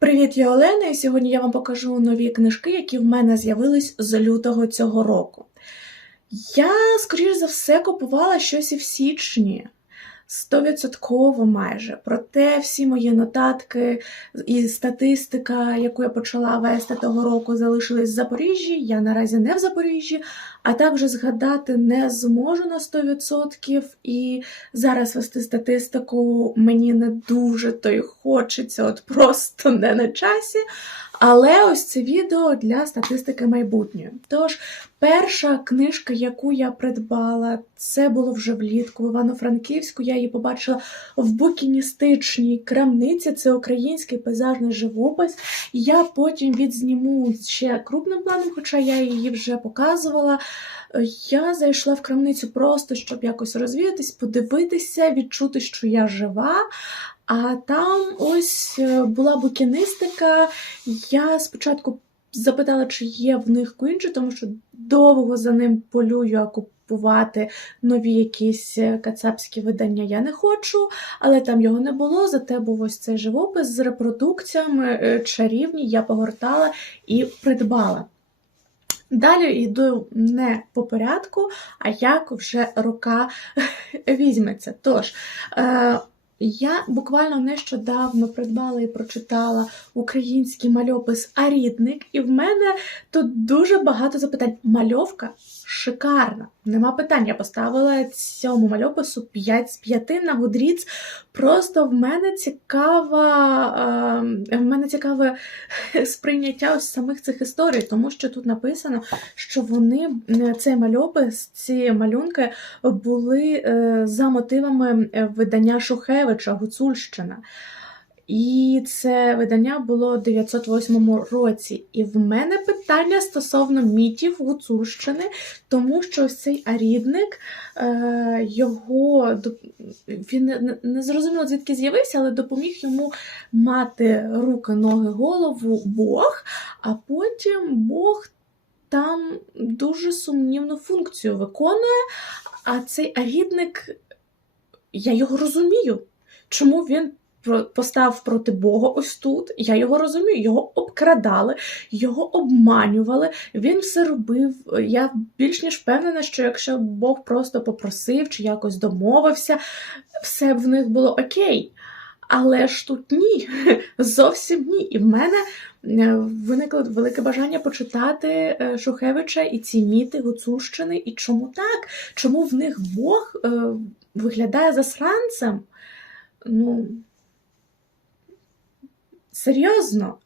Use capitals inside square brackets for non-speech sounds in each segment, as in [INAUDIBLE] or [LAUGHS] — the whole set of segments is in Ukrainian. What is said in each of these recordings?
Привіт, я Олена, і сьогодні я вам покажу нові книжки, які в мене з'явились з лютого цього року. Я, скоріш за все, купувала щось і в січні. Стовідсотково майже. Проте всі мої нотатки і статистика, яку я почала вести того року, залишились в Запоріжжі. Я наразі не в Запоріжжі, а також згадати не зможу на 100%. І зараз вести статистику мені не дуже то й хочеться, от просто не на часі. Але ось це відео для статистики майбутньої. Тож, перша книжка, яку я придбала, це було вже влітку в Івано-Франківську. Я її побачила в букіністичній крамниці. Це український пейзажний живопис. Я потім відзніму ще крупним планом, хоча я її вже показувала. Я зайшла в крамницю просто, щоб якось розвіятись, подивитися, відчути, що я жива. А там ось е, була букінистика. Я спочатку запитала, чи є в них куінджі, тому що довго за ним полюю, а купувати нові якісь е, кацапські видання я не хочу, але там його не було. Зате був ось цей живопис з репродукціями е, чарівні, я погортала і придбала. Далі йду не по порядку, а як вже рука [LAUGHS] візьметься. Тож, е, я буквально нещодавно придбала і прочитала український мальопис Арідник, і в мене тут дуже багато запитань. Мальовка шикарна, нема питань. Я поставила цьому мальопису 5 з 5 на Гудріц. Просто в мене цікава, е, в мене цікаве [LAUGHS] сприйняття ось самих цих історій, тому що тут написано, що вони цей мальопис, ці малюнки були е, за мотивами видання Шухевича Гуцульщина. І це видання було у 908 році. І в мене питання стосовно мітів Гуцульщини, тому що ось цей арідник, е, його він не зрозуміло, звідки з'явився, але допоміг йому мати руки, ноги, голову Бог, а потім Бог. Там дуже сумнівну функцію виконує, а цей арідник, я його розумію, чому він постав проти Бога ось тут. Я його розумію, його обкрадали, його обманювали. Він все робив. Я більш ніж впевнена, що якщо Бог просто попросив чи якось домовився, все б в них було окей. Але ж тут ні, [LAUGHS] зовсім ні. І в мене е, виникло велике бажання почитати е, Шухевича і ці міти Гуцульщини. І чому так? Чому в них Бог е, виглядає засранцем? Ну, Серйозно?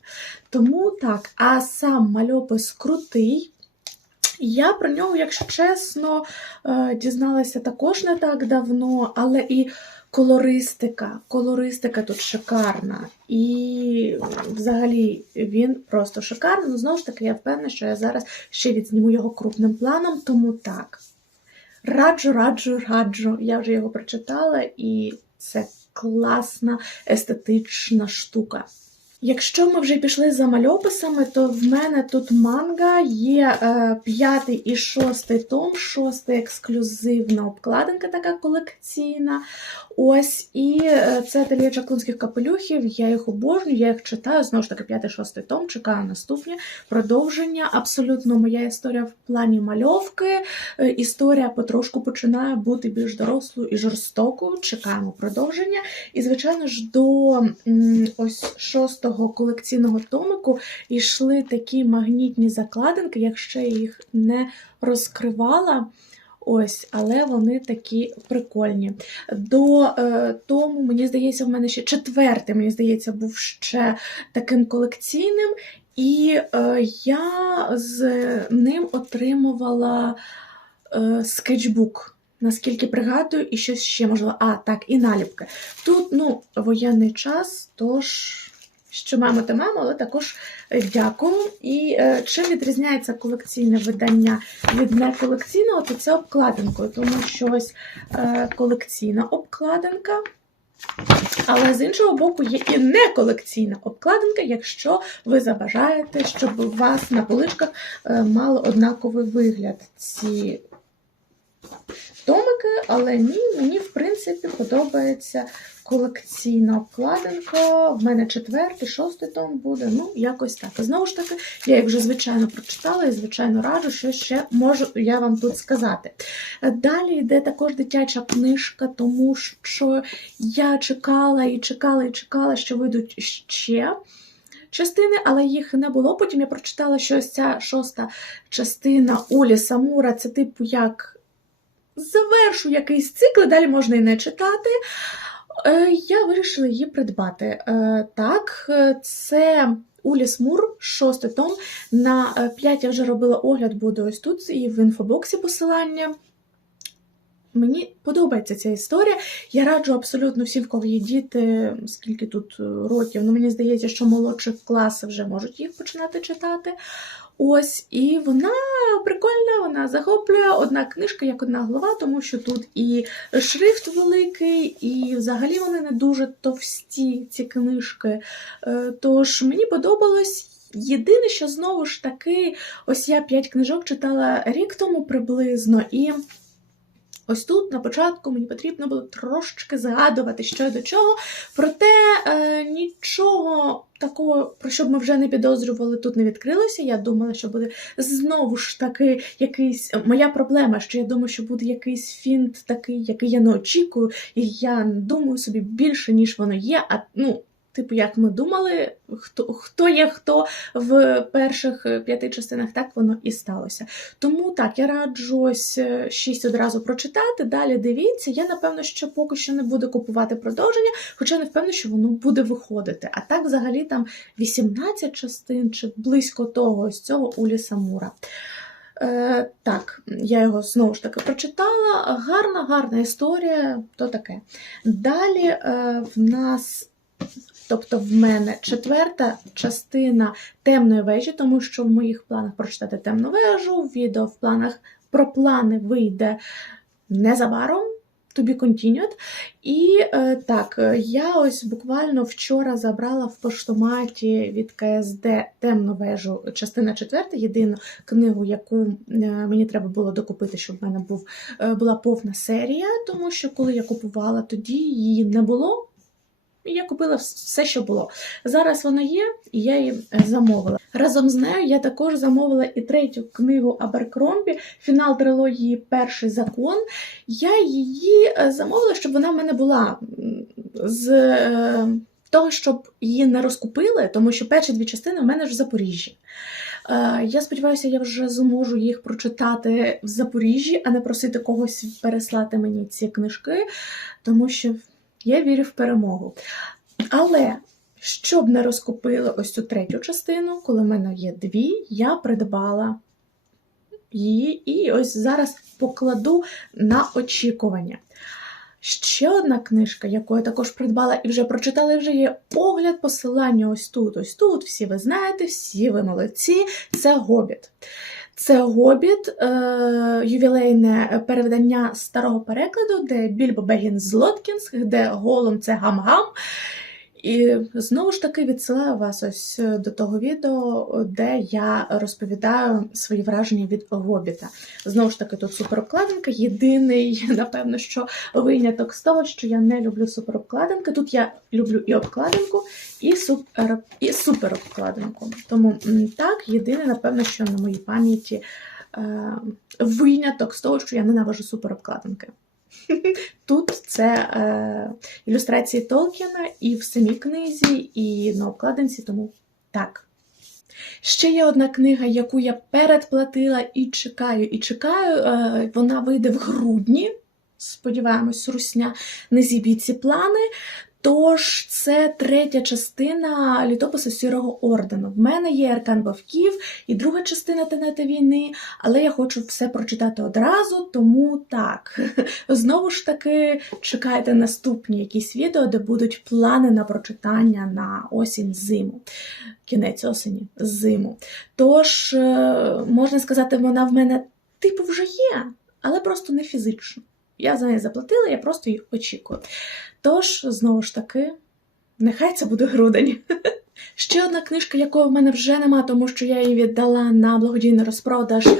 Тому так, а сам мальопис крутий. Я про нього, якщо чесно, е, дізналася також не так давно, але і колористика. Колористика тут шикарна. І взагалі він просто шикарний. Ну, знову ж таки, я впевнена, що я зараз ще відзніму його крупним планом, тому так. Раджу, раджу, раджу. Я вже його прочитала, і це класна естетична штука. Якщо ми вже пішли за мальописами, то в мене тут манга є е, п'ятий і шостий том, шостий ексклюзивна обкладинка, така колекційна. Ось, і е, це ательє чаклунських капелюхів. Я їх обожнюю, я їх читаю. Знову ж таки, п'ятий шостий том, чекаю наступні продовження. Абсолютно моя історія в плані мальовки. Е, історія потрошку починає бути більш дорослою і жорстокою. Чекаємо продовження. І, звичайно ж, до ось шостого колекційного томику йшли такі магнітні закладинки, якщо я їх не розкривала. Ось, але вони такі прикольні. До е, тому, мені здається, в мене ще четвертий, мені здається, був ще таким колекційним, і е, я з ним отримувала е, скетчбук. Наскільки пригадую, і щось ще можливо. А, так, і наліпки. Тут, ну, воєнний час, тож що маємо, то маємо, але також е, дякую. І е, чим відрізняється колекційне видання від неколекційного, то це обкладинкою, тому що ось е, колекційна обкладинка. Але з іншого боку, є і неколекційна обкладинка, якщо ви забажаєте, щоб у вас на поличках мали однаковий вигляд ці томики. але ні, мені в принципі подобається колекційна обкладинка. В мене четвертий, шостий том буде. Ну, якось так. Знову ж таки, я їх вже звичайно прочитала і звичайно раджу, що ще можу я вам тут сказати. Далі йде також дитяча книжка, тому що я чекала і чекала і чекала, що вийдуть ще. Частини, але їх не було. Потім я прочитала, що ось ця шоста частина Олі Самура це типу як завершу якийсь цикл, далі можна і не читати. Е, Я вирішила її придбати. Е, Так, е, це Уліс Мур, шостий том. На 5 я вже робила огляд, буде ось тут, і в інфобоксі посилання. Мені подобається ця історія. Я раджу абсолютно всім, в кого є діти, скільки тут років. Ну, мені здається, що молодших класи вже можуть їх починати читати. Ось, і вона прикольна, вона захоплює одна книжка, як одна глава, тому що тут і шрифт великий, і взагалі вони не дуже товсті, ці книжки. Е, Тож мені подобалось. Єдине, що знову ж таки, ось я п'ять книжок читала рік тому приблизно, і ось тут на початку мені потрібно було трошечки згадувати, що до чого. Проте е, нічого такого, про що б ми вже не підозрювали, тут не відкрилося. Я думала, що буде знову ж таки якийсь. Моя проблема, що я думаю, що буде якийсь фінт такий, який я не очікую, і я думаю собі більше, ніж воно є. А ну. Типу, як ми думали, хто хто є хто в перших п'яти частинах, так воно і сталося. Тому так, я раджу ось е, шість одразу прочитати. Далі дивіться. Я напевно, що поки що не буду купувати продовження, хоча не впевнена, що воно буде виходити. А так, взагалі, там 18 частин чи близько того ось цього Улі Самура. Е, Так, я його знову ж таки прочитала. Гарна, гарна історія, то таке. Далі е, в нас. Тобто в мене четверта частина темної вежі, тому що в моїх планах прочитати темну вежу, відео в планах про плани вийде незабаром. To be continued. І е, так, я ось буквально вчора забрала в поштоматі від КСД темну вежу, частина четверта, єдину книгу, яку е, мені треба було докупити, щоб в мене був, е, була повна серія, тому що коли я купувала, тоді її не було. І я купила все, що було. Зараз вона є, і я її замовила. Разом з нею я також замовила і третю книгу Аберкромбі, фінал трилогії Перший закон. Я її замовила, щоб вона в мене була з того, щоб її не розкупили, тому що перші дві частини в мене ж в Запоріжжі. Я сподіваюся, я вже зможу їх прочитати в Запоріжжі, а не просити когось переслати мені ці книжки, тому що. Я вірю в перемогу. Але, щоб не розкупили ось цю третю частину, коли в мене є дві, я придбала її і ось зараз покладу на очікування. Ще одна книжка, яку я також придбала і вже прочитала, вже є огляд, посилання ось тут, ось тут. Всі ви знаєте, всі ви молодці. Це Гобіт. Це Гобіт, е, ювілейне переведення старого перекладу, де Більбо Бегін з Лоткінс, де голом це гам-гам. І знову ж таки відсилаю вас ось до того відео, де я розповідаю свої враження від Гобіта. Знову ж таки, тут суперобкладинка. Єдиний, [LAUGHS] напевно, що виняток з того, що я не люблю суперобкладинки. Тут я люблю і обкладинку, і супер, і суперобкладинку. Тому так, єдине, напевно, що на моїй пам'яті е, виняток з того, що я ненавижу суперобкладинки. [LAUGHS] Тут це е, ілюстрації Толкіна і в самій книзі, і на обкладинці, тому так. Ще є одна книга, яку я передплатила і чекаю, і чекаю, е, вона вийде в грудні. Сподіваємось, русня не зіб'є ці плани. Тож це третя частина літопису Сірого ордену. В мене є Аркан Бавків і друга частина Тенета війни, але я хочу все прочитати одразу, тому так. [LAUGHS] Знову ж таки, чекайте наступні якісь відео, де будуть плани на прочитання на осінь зиму. Кінець осені, зиму. Тож, е, можна сказати, вона в мене типу вже є, але просто не фізично. Я за неї заплатила, я просто їх очікую. Тож, знову ж таки, нехай це буде грудень. Ще одна книжка, якої в мене вже нема, тому що я її віддала на благодійний розпродаж е,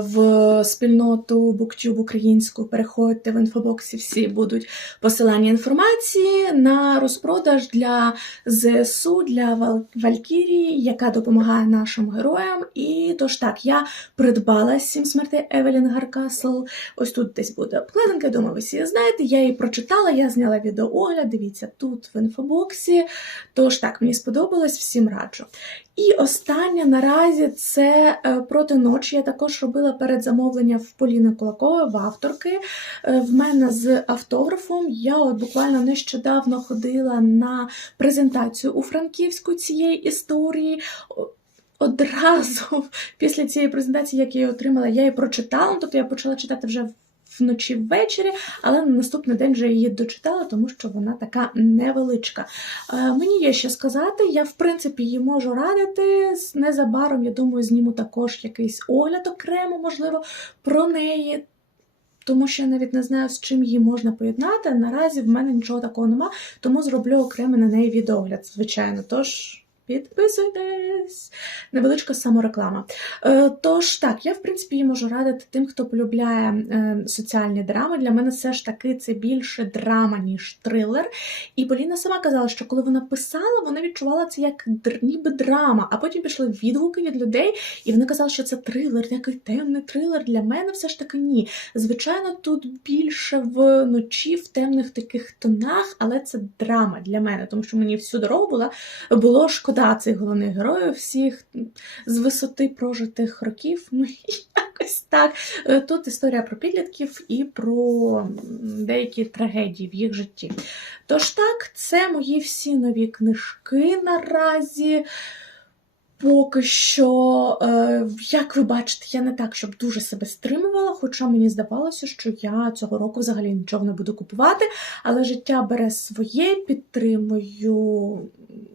в спільноту BookTube українську. Переходьте в інфобоксі, всі будуть посилання інформації на розпродаж для ЗСУ, для Вал- Валькірії, яка допомагає нашим героям. І тож так, я придбала сім смертей Евелін Гаркасл. Ось тут десь буде обкладинка, думаю, ви всі знаєте. Я її прочитала, я зняла відеоогляд, дивіться тут в інфобоксі. Тож так, мені сподобалось, всім раджу. І останнє наразі це е, проти ночі. Я також робила передзамовлення в Поліни Кулакової, в авторки. Е, В мене з автографом. Я от буквально нещодавно ходила на презентацію у Франківську цієї історії. Одразу [LAUGHS] після цієї презентації, як я її отримала, я її прочитала. Тобто я почала читати вже вночі ввечері, але на наступний день вже її дочитала, тому що вона така невеличка. Е, Мені є що сказати, я в принципі її можу радити. Незабаром, я думаю, зніму також якийсь огляд окремо, можливо, про неї. Тому що я навіть не знаю, з чим її можна поєднати. Наразі в мене нічого такого нема, тому зроблю окремо на неї відеогляд, звичайно. Тож підписуйтесь. Невеличка самореклама. Е, Тож так, я в принципі її можу радити тим, хто полюбляє е, соціальні драми. Для мене все ж таки це більше драма, ніж трилер. І Поліна сама казала, що коли вона писала, вона відчувала це як ніби драма, а потім пішли відгуки від людей, і вони казали, що це трилер, який темний трилер. Для мене все ж таки ні. Звичайно, тут більше вночі, в темних таких тонах, але це драма для мене, тому що мені всю дорогу була, було шкода цих головних героїв, всіх з висоти прожитих років. Ну, [LAUGHS] якось так. Е, Тут історія про підлітків і про деякі трагедії в їх житті. Тож так, це мої всі нові книжки наразі. Поки що, е, як ви бачите, я не так, щоб дуже себе стримувала, хоча мені здавалося, що я цього року взагалі нічого не буду купувати, але життя бере своє, підтримую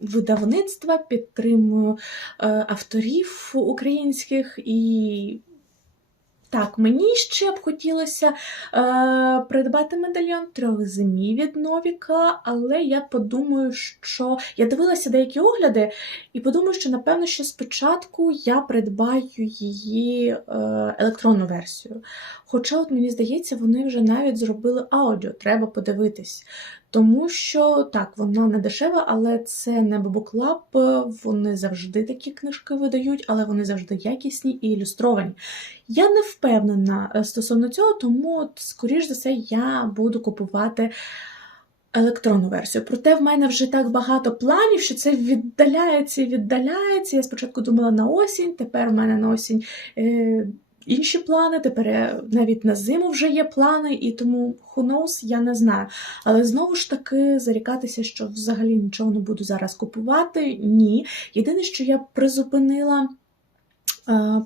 видавництва, підтримую е, авторів українських і. Так, мені ще б хотілося е, придбати медальйон трьох зимі від Новіка, але я подумаю, що я дивилася деякі огляди, і подумаю, що напевно, що спочатку я придбаю її е, електронну версію. Хоча, от мені здається, вони вже навіть зробили аудіо, треба подивитись. Тому що так, вона не дешева, але це не Бабуклаб, вони завжди такі книжки видають, але вони завжди якісні і ілюстровані. Я не впевнена е, стосовно цього, тому, скоріш за все, я буду купувати електронну версію. Проте в мене вже так багато планів, що це віддаляється і віддаляється. Я спочатку думала на осінь, тепер в мене на осінь. Інші плани, тепер навіть на зиму вже є плани, і тому who knows, я не знаю. Але знову ж таки зарікатися, що взагалі нічого не буду зараз купувати. Ні. Єдине, що я призупинила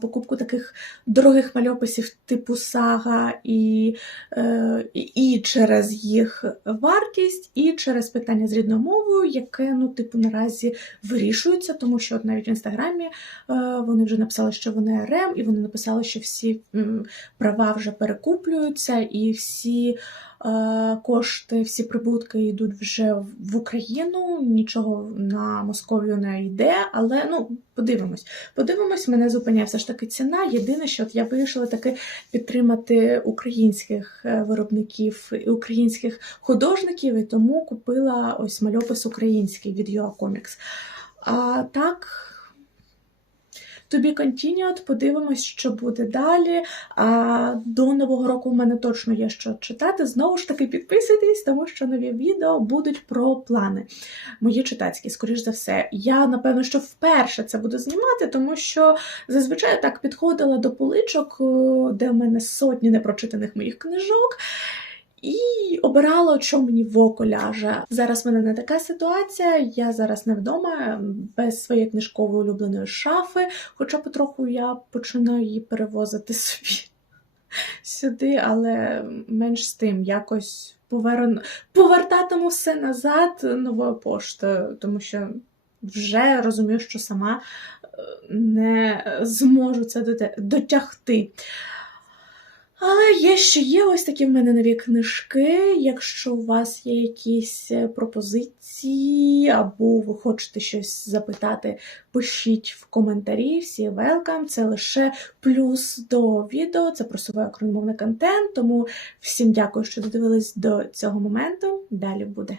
покупку таких дорогих мальописів типу сага, і, е, і, і через їх вартість, і через питання з рідною мовою, яке ну, типу, наразі вирішується, тому що от навіть в інстаграмі е, вони вже написали, що вони РМ, і вони написали, що всі права вже перекуплюються, і всі кошти, всі прибутки йдуть вже в- Україну. Нічого на Московію не йде, але ну подивимось. Подивимось, мене зупиняє все ж таки ціна. Єдине, що от я вирішила таки підтримати українських е, виробників і українських художників, і тому купила ось мальопис український від Comics. А так. To be continued, подивимось, що буде далі. А до нового року в мене точно є що читати. Знову ж таки, підписуйтесь, тому що нові відео будуть про плани. Мої читацькі, скоріш за все. Я, напевно, що вперше це буду знімати, тому що зазвичай я так підходила до поличок, е, де в мене сотні непрочитаних моїх книжок. І обирала, що мені в око ляже. Зараз в мене не така ситуація. Я зараз не вдома, без своєї книжкової улюбленої шафи, хоча потроху я починаю її перевозити [LAUGHS] собі сюди, але менш з тим, якось повер... повертатиму все назад новою поштою, тому що вже розумію, що сама е, не зможу це дотягти. Але є ще є ось такі в мене нові книжки. Якщо у вас є якісь е, пропозиції, або ви хочете щось запитати, пишіть в коментарі. Всі велкам. Це лише плюс до відео, це просуває україномовний контент. Тому всім дякую, що додивились до цього моменту. Далі буде.